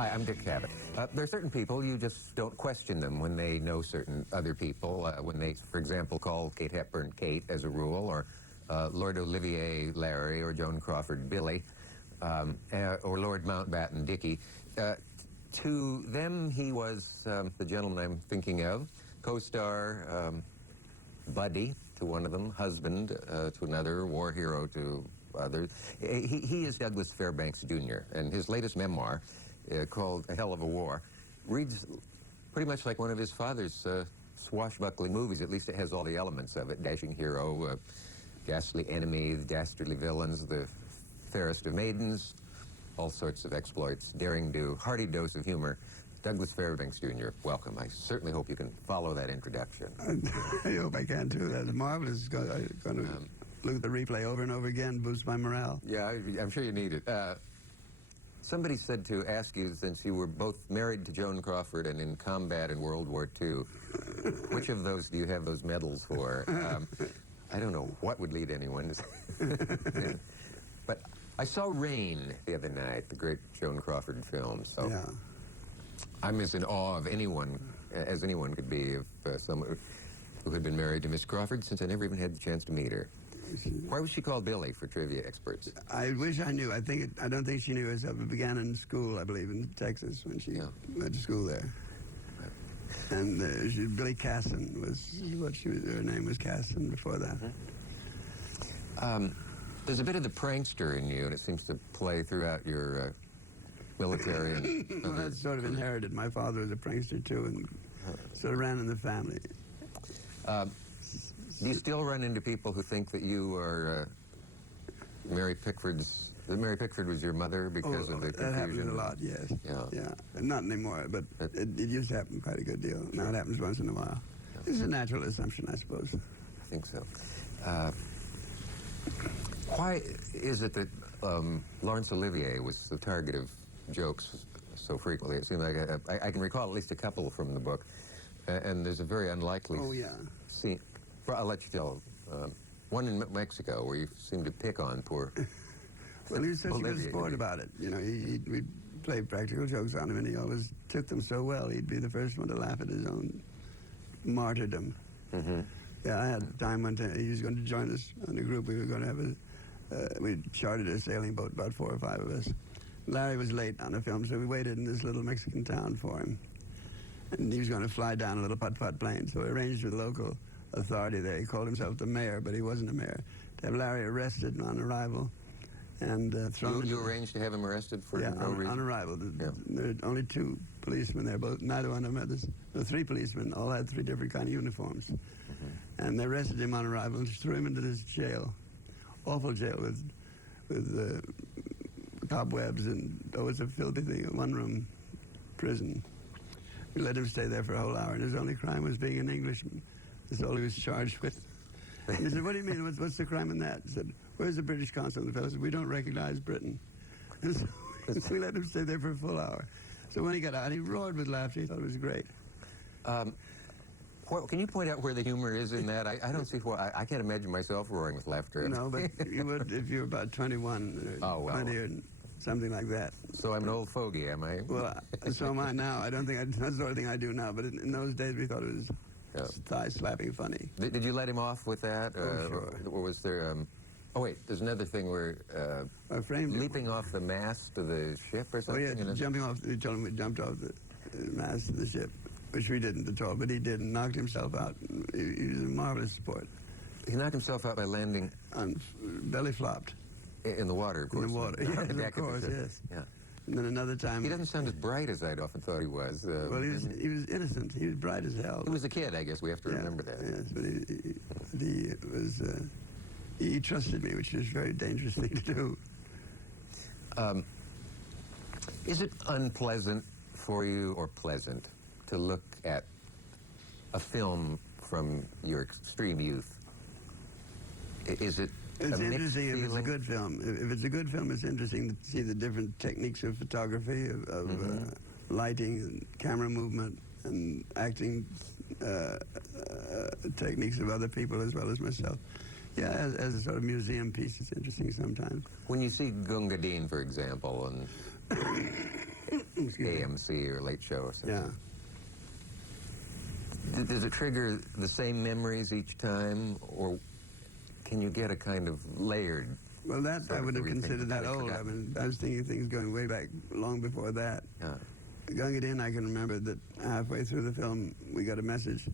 Hi, I'm Dick Cavett. There are certain people, you just don't question them when they know certain other people. When they, for example, call Kate Hepburn Kate as a rule, or Lord Olivier Larry, or Joan Crawford Billy, or Lord Mountbatten Dickie. To them, he was the gentleman I'm thinking of, co-star, buddy to one of them, husband to another, war hero to others. He is Douglas Fairbanks Jr., and his latest memoir, called A Hell of a War, reads pretty much like one of his father's swashbuckling movies. At least it has all the elements of it. Dashing hero, ghastly enemy, dastardly villains, the fairest of maidens, all sorts of exploits, daring do, hearty dose of humor. Douglas Fairbanks Jr., welcome. I certainly hope you can follow that introduction. I hope I can too. That's marvelous. I'm going to look at the replay over and over again, boost my morale. Yeah, I'm sure you need it. Somebody said to ask you, since you were both married to Joan Crawford and in combat in World War II, which of those do you have those medals for? I don't know what would lead anyone to say. But I saw Rain the other night, the great Joan Crawford film, so Yeah. I'm as in awe of anyone as anyone could be of someone who had been married to Miss Crawford, since I never even had the chance to meet her. Why was she called Billy for trivia experts? I wish I knew. I don't think she knew herself. It began in school, I believe, in Texas when she went to school there. And Billy Casson was what her name was, Casson, before that. There's a bit of the prankster in you, and it seems to play throughout your military and Well, that's sort of inherited. My father was a prankster too, and sort of ran in the family. Do you still run into people who think that you are Mary Pickford's? Mary Pickford was your mother because of the confusion? That happens a lot, yes. Yeah. Not anymore, but it used to happen quite a good deal. Now it happens once in a while. It's a natural assumption, I suppose. I think so. Why is it that Laurence Olivier was the target of jokes so frequently? It seems like I can recall at least a couple from the book, and there's a very unlikely scene. I'll let you tell. One in Mexico where you seem to pick on poor Well, he was such Olivier. a good sport about it. You know, we'd play practical jokes on him, and he always took them so well. He'd be the first one to laugh at his own martyrdom. Yeah, I had a time one time, he was going to join us on a group. We were going to have we chartered a sailing boat, about 4 or 5 of us. Larry was late on the film, so we waited in this little Mexican town for him. And he was going to fly down a little putt-putt plane, so we arranged with the local authority there. He called himself the mayor, but he wasn't a mayor. To have Larry arrested on arrival and thrown. You arranged to have him arrested for no reason? On arrival. There were only 2 policemen there, but neither one of them had this. There were 3 policemen, all had 3 different kind of uniforms. And they arrested him on arrival and threw him into this jail, awful jail with cobwebs, and it was a filthy thing, a 1-room prison. We let him stay there for a whole hour, and his only crime was being an Englishman. That's all he was charged with. And he said, "What do you mean? What's the crime in that?" He said, "Where's the British consul?" The fellow said, "We don't recognize Britain." And so we let him stay there for a full hour. So when he got out, he roared with laughter. He thought it was great. Can you point out where the humor is in that? I don't see why. I can't imagine myself roaring with laughter. No, but you would if you're about 21 or 20 or something like that. So I'm an old fogey, am I? Well, so am I now. I don't think that's the sort of thing I do now, but in those days we thought it was thigh-slapping funny. Did you let him off with that? Sure. Or was there... oh, wait, there's another thing where leaping off the mast of the ship or something? Oh, yeah, jumping off. He told him we jumped off the mast of the ship, which we didn't at all, but he did and knocked himself out. He was a marvelous sport. He knocked himself out by landing... belly flopped. In the water, of course. In the water, yes, of course, yes. Yeah. And then another time... He doesn't sound as bright as I'd often thought he was. Well, he was innocent. He was bright as hell. He was a kid, I guess. We have to remember that. Yes, but he trusted me, which was a very dangerous thing to do. Is it unpleasant for you, or pleasant, to look at a film from your extreme youth? Is it... It's interesting if it's a good film. If it's a good film, it's interesting to see the different techniques of photography, of lighting, and camera movement, and acting techniques of other people as well as myself. Yeah, as a sort of museum piece, it's interesting sometimes. When you see Gunga Din, for example, and AMC or Late Show or something. Yeah. Does it trigger the same memories each time, or can you get a kind of layered? Well, that sort I of would have where you think, considered that "I old. I forgot." mean, I was thinking things going way back, long before that. Yeah. Going it in, I can remember that halfway through the film, we got a message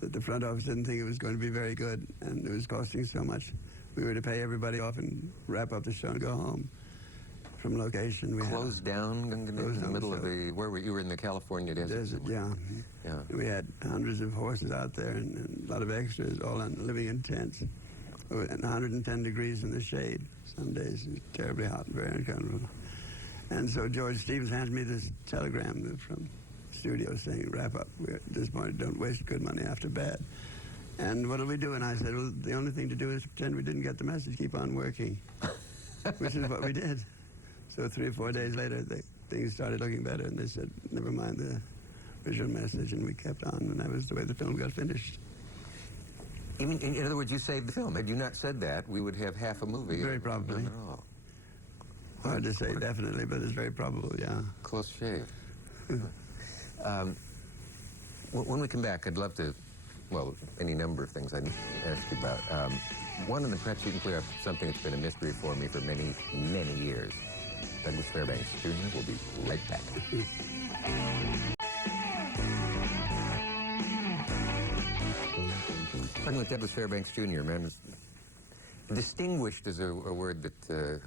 that the front office didn't think it was going to be very good, and it was costing so much. We were to pay everybody off and wrap up the show and go home from location. We Closed down in Closed the down middle the of show. the, where were you? Were in the California desert? desert, somewhere? yeah. Yeah. We had hundreds of horses out there and a lot of extras, all living in tents. And 110 degrees in the shade. Some days it's terribly hot and very uncomfortable. And so George Stevens hands me this telegram from the studio saying, wrap up. We're at this point, don't waste good money after bad. And what'll we do? And I said, well, the only thing to do is pretend we didn't get the message, keep on working. Which is what we did. So 3 or 4 days later, things started looking better, and they said, never mind the original message, and we kept on, and that was the way the film got finished. In other words, you saved the film. Had you not said that, we would have half a movie. Very probably. Not at all. Hard to say definitely, but it's very probable, yeah. Close shave. When we come back, I'd love to, well, any number of things I'd ask you about. One of them, perhaps you can clear up something that's been a mystery for me for many, many years. Douglas Fairbanks Jr. will be right back. Talking with Douglas Fairbanks Jr., man. Distinguished is a word that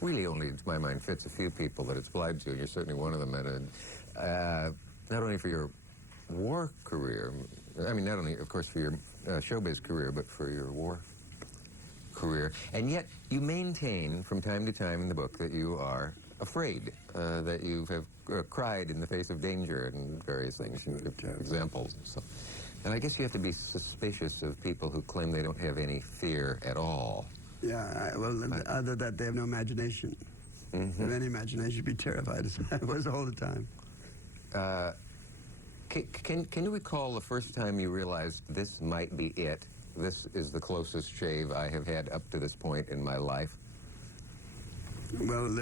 really only, to my mind, fits a few people that it's applied to, and you're certainly one of them. And not only for your war career, I mean, not only, of course, for your showbiz career, but for your war career. And yet, you maintain from time to time in the book that you are afraid, that you have cried in the face of danger and various things, and examples. So, and I guess you have to be suspicious of people who claim they don't have any fear at all. Yeah, other than that, they have no imagination. If they have any imagination, you'd be terrified, as I was all the time. Can you recall the first time you realized this might be it? This is the closest shave I have had up to this point in my life? Well,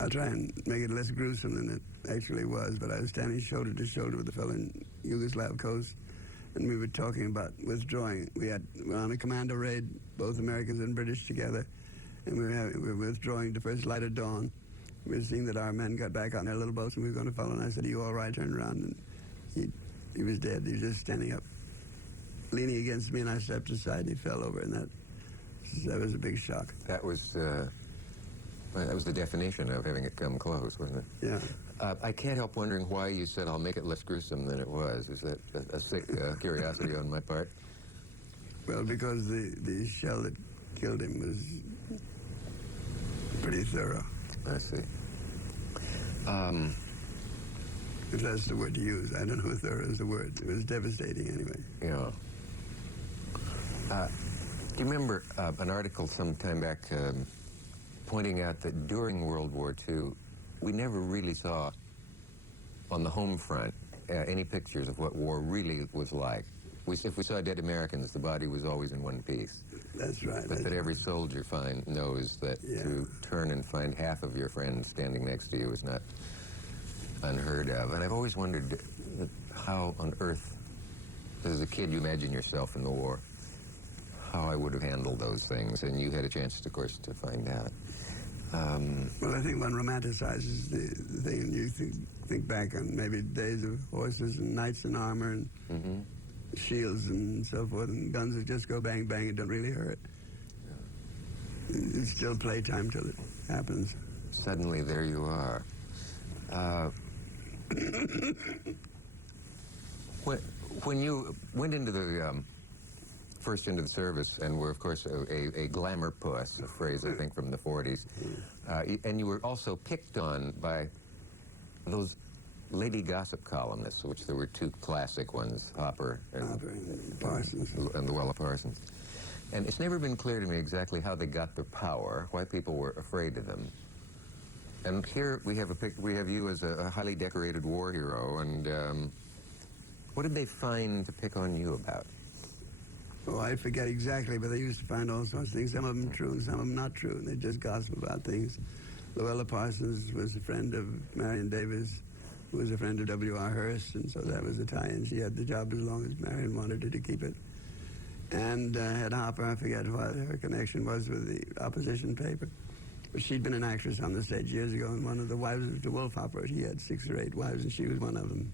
I'll try and make it less gruesome than it actually was, but I was standing shoulder to shoulder with a fellow in Yugoslav coast, and we were talking about withdrawing. We were on a commando raid, both Americans and British together, and we were withdrawing to first light of dawn. We were seeing that our men got back on their little boats, and we were going to follow, and I said, "Are you all right?" Turned around, and he was dead. He was just standing up, leaning against me, and I stepped aside, and he fell over, and that was a big shock. That was the definition of having it come close, wasn't it? Yeah. I can't help wondering why you said, "I'll make it less gruesome than it was." Is that a sick curiosity on my part? Well, because the shell that killed him was pretty thorough. I see. If that's the word to use. I don't know if thorough is the word. It was devastating anyway. Yeah. Do you remember an article some time back pointing out that during World War II, we never really saw on the home front any pictures of what war really was like? If we saw dead Americans, the body was always in one piece. That's right. But that every soldier knows that to turn and find half of your friends standing next to you is not unheard of. And I've always wondered how on earth, as a kid, you imagine yourself in the war, how I would have handled those things. And you had a chance, of course, to find out. Well, I think one romanticizes the thing, and you think back on maybe days of horses and knights in armor and shields and so forth, and guns that just go bang, bang, and don't really hurt. It's still playtime till it happens. Suddenly, there you are. When you went into the first into the service and were, of course, a glamour puss, a phrase I think from the 40s, and you were also picked on by those lady gossip columnists, which there were two classic ones, Hopper and Parsons. And Luella Parsons. And it's never been clear to me exactly how they got their power, why people were afraid of them. And here we have you as a highly decorated war hero, and what did they find to pick on you about? Oh, I forget exactly, but they used to find all sorts of things. Some of them true and some of them not true, and they just gossip about things. Luella Parsons was a friend of Marion Davis, who was a friend of W.R. Hearst, and so that was a tie-in. She had the job as long as Marion wanted her to keep it. And Ed Hopper, I forget what her connection was with the opposition paper. But she'd been an actress on the stage years ago, and one of the wives of Wolf Hopper, he had 6 or 8 wives, and she was one of them.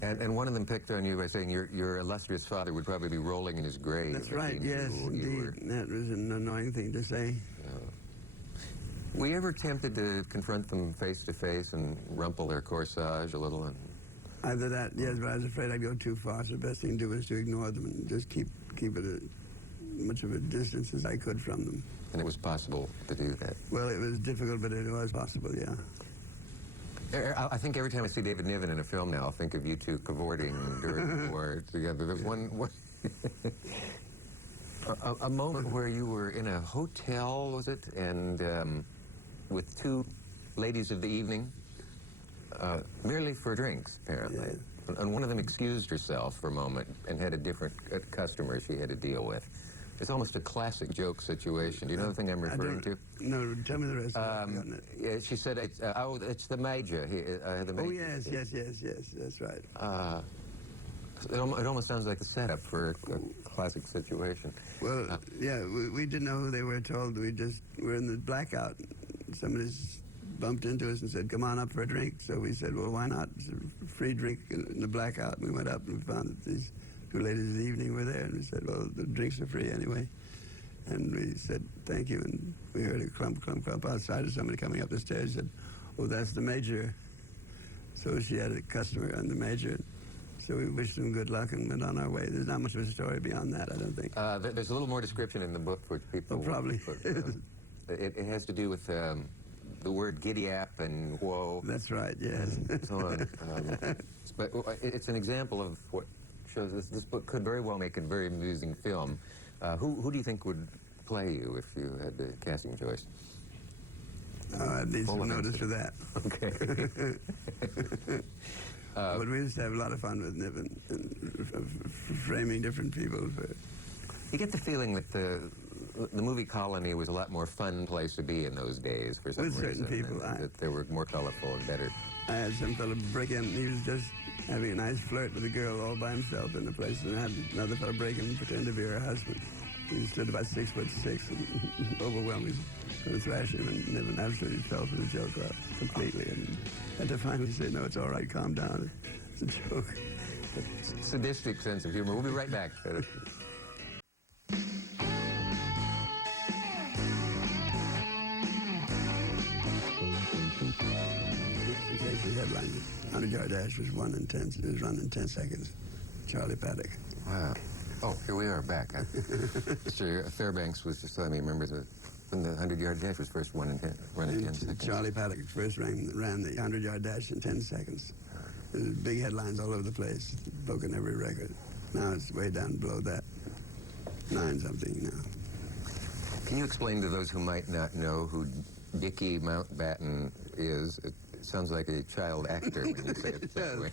And one of them picked on you by saying your illustrious father would probably be rolling in his grave. That's right, yes, indeed. That was an annoying thing to say. Were you ever tempted to confront them face to face and rumple their corsage a little? Either that, yes, but I was afraid I'd go too far, so the best thing to do was to ignore them and just keep it as much of a distance as I could from them. And it was possible to do that? Well, it was difficult, but it was possible, yeah. I think every time I see David Niven in a film now, I'll think of you two cavorting during the war together. There's one a moment where you were in a hotel, was it? And with 2 ladies of the evening, merely for drinks, apparently. Yeah. And one of them excused herself for a moment and had a different customer she had to deal with. It's almost a classic joke situation. Do you know the thing I'm referring to? No, tell me the rest. Yeah, she said, it's the major. The major. Oh, yes, that's right. It almost sounds like the setup for a classic situation. Well, yeah, we didn't know who they were told. We just were in the blackout. Somebody bumped into us and said, come on up for a drink. So we said, well, why not? It's a free drink in the blackout. We went up and we found that these 2 ladies of the evening were there. And we said, well, the drinks are free anyway. And we said, thank you. And we heard a clump, clump, clump outside of somebody coming up the stairs. Said, oh, that's the major. So she had a customer on the major. So we wished them good luck and went on our way. There's not much of a story beyond that, I don't think. There's a little more description in the book for people. Oh, probably. It has to do with the word giddy-ap and whoa. That's right, yes. So on. But it's an example of what shows this book could very well make a very amusing film. Who do you think would play you if you had the casting choice? I'd need some notice for that. Okay. But we used to have a lot of fun with Niven and framing different people. You get the feeling that the movie Colony was a lot more fun place to be in those days for some reason. With certain people. That they were more colorful and better. I had some fellow break in. He was just having a nice flirt with a girl all by himself in the place, and I had another fellow break in and pretend to be her husband. He stood about 6'6" and overwhelmed me, going to thrash him, and Niven absolutely fell for the joke completely, and had to finally say, no, it's all right, calm down. It's a joke. Sadistic sense of humor. We'll be right back. The headline, 100-yard dash was run in 10 seconds. Charlie Paddock. Wow. Oh, here we are back. Mr. Fairbanks was just telling me, remembers when the 100-yard dash was first run in 10 seconds. Charlie Paddock first ran the 100-yard dash in 10 seconds. There was big headlines all over the place, broken every record. Now it's way down below that, 9-something now. Can you explain to those who might not know who Dickie Mountbatten is? It sounds like a child actor when you say it that way.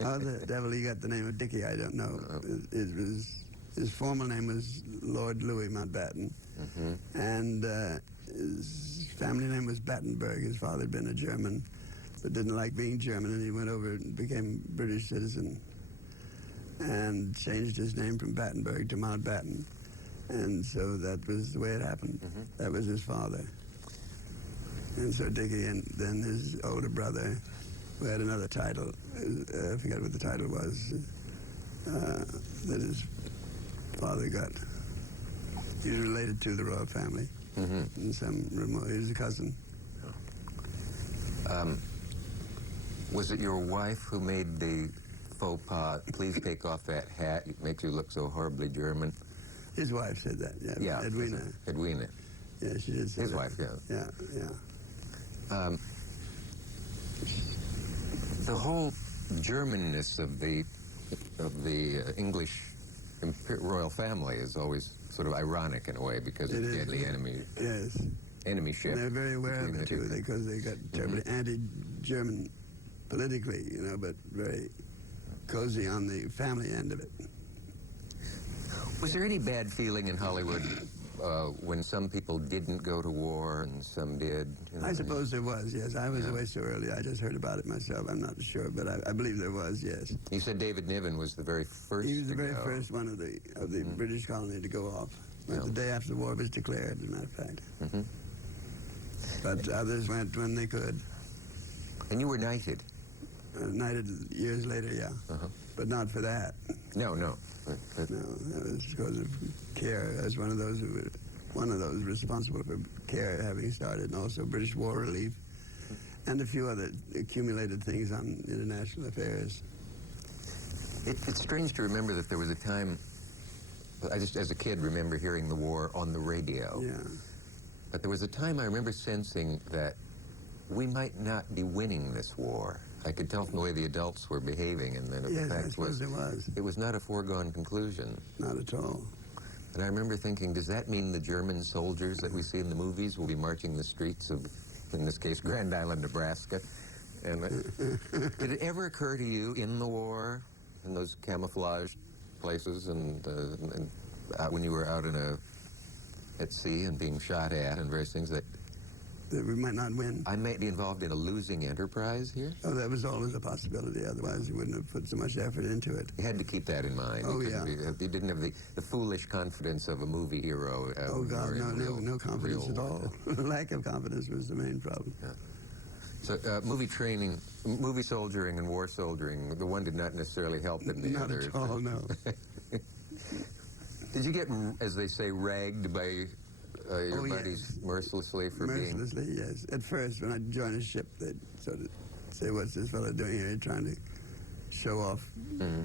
How the devil he got the name of Dickie, I don't know. His formal name was Lord Louis Mountbatten, and his family name was Battenberg. His father had been a German, but didn't like being German, and he went over and became a British citizen and changed his name from Battenberg to Mountbatten. And so that was the way it happened. That was his father. And so Dickie, and then his older brother, who had another title, I forget what the title was, that his father got. He was related to the royal family. In some remote, he was a cousin. Was it your wife who made the faux pas, please take off that hat, it makes you look so horribly German? His wife said that, Yeah, Edwina. Edwina. Yeah, she did say His that. wife, yeah. Yeah. The whole Germanness of the English royal family is always sort of ironic in a way because of deadly enemy. Yes. Enemy ship. And they're very aware of it too, because they got terribly anti-German politically, you know, but very cozy on the family end of it. Was there any bad feeling in Hollywood when some people didn't go to war and some did? You know? I suppose there was, yes. I was away so early, I just heard about it myself. I'm not sure, but I believe there was, yes. You said David Niven was the very first He was the to very go. first one of the British colony to go off. The day after the war was declared, as a matter of fact. But others went when they could. And you were knighted? Knighted years later, yeah. But not for that. No. No, that was because of care. I was one of those responsible for care having started, and also British war relief, and a few other accumulated things on international affairs. It's strange to remember that there was a time, I just as a kid remember hearing the war on the radio. Yeah. But there was a time I remember sensing that we might not be winning this war. I could tell from the way the adults were behaving, and then Yes, the I fact suppose it was. it was not a foregone conclusion. Not at all. And I remember thinking, does that mean the German soldiers that we see in the movies will be marching the streets of, in this case, Grand Island, Nebraska? And did it ever occur to you in the war, in those camouflage places, and when you were out at sea and being shot at and various things, that we might not win? I might be involved in a losing enterprise here? Oh, that was always a possibility. Otherwise, you wouldn't have put so much effort into it. You had to keep that in mind. Oh, you yeah. You didn't have the foolish confidence of a movie hero. Oh, God, no confidence at all. Lack of confidence was the main problem. Yeah. So movie training, movie soldiering and war soldiering, the one did not necessarily help in the other. Not at all, no. Did you get, as they say, ragged by your buddies mercilessly for being... Mercilessly, yes. At first, when I joined a ship, they'd sort of say, what's this fellow doing here? You're trying to show off,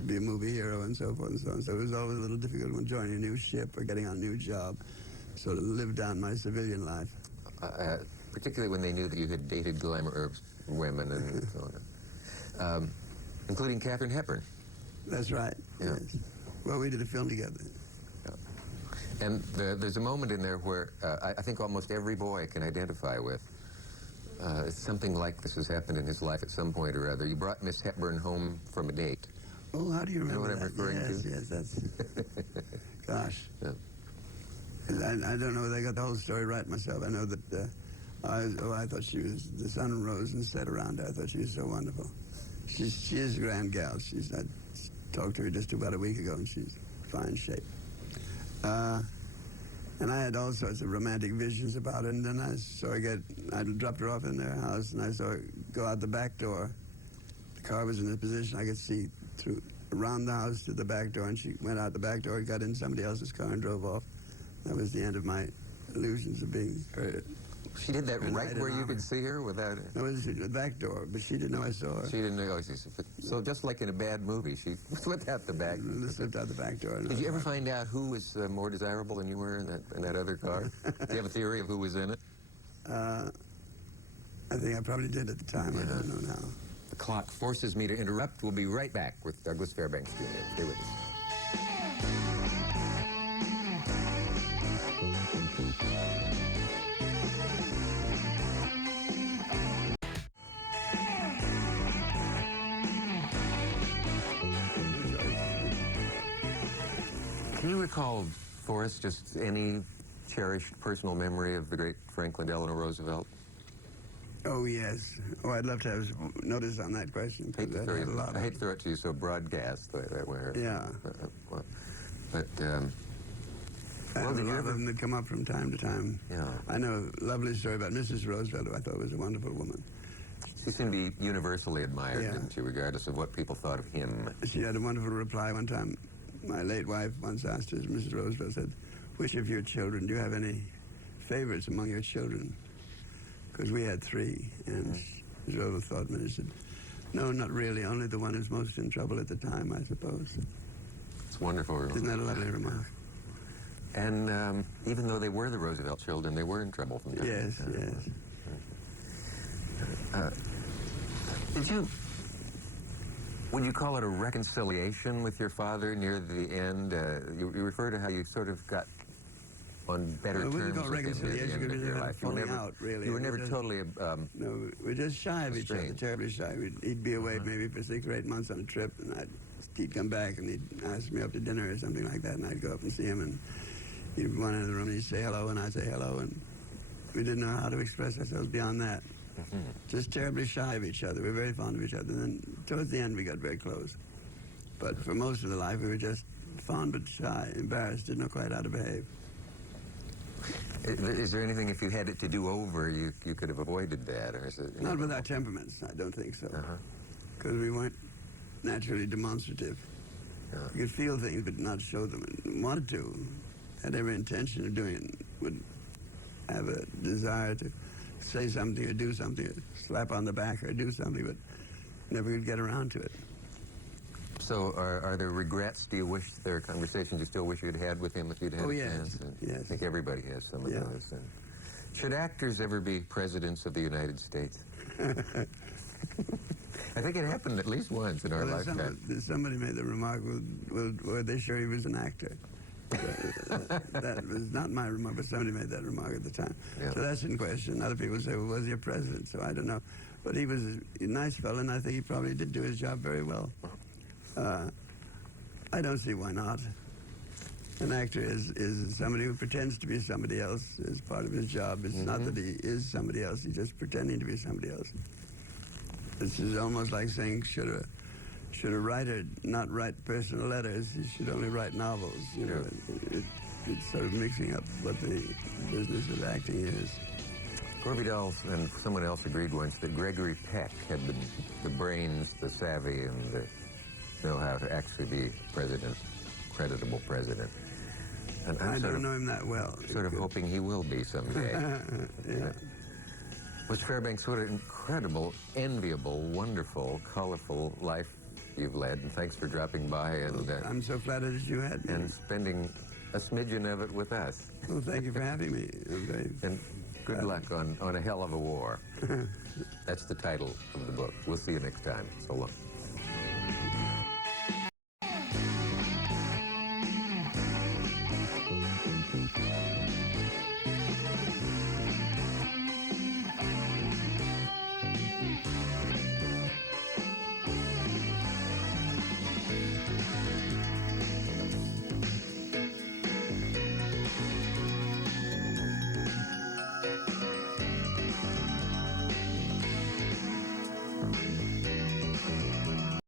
be a movie hero and so forth and so on. So it was always a little difficult when joining a new ship or getting on a new job, sort of live down my civilian life. Particularly when they knew that you had dated glamour women and so on. Including Katharine Hepburn. That's right, Yeah. yes. Well, we did a film together. And there's a moment in there where I think almost every boy can identify with. Something like this has happened in his life at some point or other. You brought Miss Hepburn home from a date. Oh, how do you remember what I'm that? referring to? Yes, that's... Gosh. Yeah. I don't know whether I got the whole story right myself. I know that I thought she was, the sun rose and set around her. I thought she was so wonderful. She is a grand gal. I talked to her just about a week ago, and she's in fine shape. And I had all sorts of romantic visions about her, and then I dropped her off in their house, and I saw her go out the back door. The car was in a position I could see around the house to the back door, and she went out the back door, got in somebody else's car, and drove off. That was the end of my illusions of being her. She did that right where you could see her without it? No, it was the back door, but she didn't know I saw her. She didn't know. So just like in a bad movie, she slipped out the back. Slipped out the back door. Did you ever find out who was more desirable than you were in that other car? Do you have a theory of who was in it? I think I probably did at the time. I don't know now. The clock forces me to interrupt. We'll be right back with Douglas Fairbanks Jr. Stay with us. Can you recall for us just any cherished personal memory of the great Franklin Delano Roosevelt? Oh, yes. Oh, I'd love to have notice on that question. I hate to throw it to you so broadcast that way. Yeah. But, a lot of them that come up from time to time. Yeah. I know a lovely story about Mrs. Roosevelt, who I thought was a wonderful woman. She seemed to be universally admired, Yeah. didn't she, regardless of what people thought of him? She had a wonderful reply one time. My late wife once asked her, Mrs. Roosevelt said, which of your children, do you have any favorites among your children? Because we had three. And Mrs. Roosevelt thought a minute and said, no, not really, only the one who's most in trouble at the time, I suppose. It's wonderful. Isn't that a lovely remark? And even though they were the Roosevelt children, they were in trouble from time Yes, to time. yes. Would you call it a reconciliation with your father near the end? You refer to how you sort of got on better terms We wouldn't call it with him near the reconciliation end because of we your never life. falling out, really. You were never totally... No, we're just shy of each other, Estranged. terribly shy. He'd be away maybe for 6 or 8 months on a trip, and he'd come back and he'd ask me up to dinner or something like that, and I'd go up and see him, and He'd go into the room and he'd say hello, and I'd say hello, and we didn't know how to express ourselves beyond that. Just terribly shy of each other. We were very fond of each other. And then towards the end, we got very close. But for most of the life, we were just fond but shy, embarrassed, didn't know quite how to behave. Is there anything, if you had it to do over, you could have avoided that? Or is it, Not with our temperaments, I don't think so. Because we weren't naturally demonstrative. You could feel things but not show them. And wanted to, had every intention of doing it, would have a desire to say something or do something, or slap on the back or do something, but never could get around to it. So are there regrets? Do you wish there are conversations you still wish you'd had with him if you'd had Oh, a yes, chance? yes. I think everybody has some of those. And should actors ever be presidents of the United States? I think it happened at least once in our lifetime. Somebody made the remark, were they sure he was an actor? That was not my remark, but somebody made that remark at the time. Yeah. So that's in question. Other people say, well, was he a president? So I don't know. But he was a nice fellow, and I think he probably did do his job very well. I don't see why not. An actor is somebody who pretends to be somebody else as part of his job. It's not that he is somebody else, he's just pretending to be somebody else. This is almost like saying, should a writer not write personal letters? He should only write novels. You know, it's sort of mixing up what the business of acting is. Corby Dall and someone else agreed once that Gregory Peck had the brains, the savvy, and the know-how to actually be president, creditable president. And I don't know him that well. Sort of hoping he will be someday. Mr. Fairbanks, what an incredible, enviable, wonderful, colorful life you've led, and thanks for dropping by and I'm so flattered that you had me. and spending a smidgen of it with us. Well, thank you for having me. And good luck on a hell of a war. That's the title of the book. We'll see you next time. So long.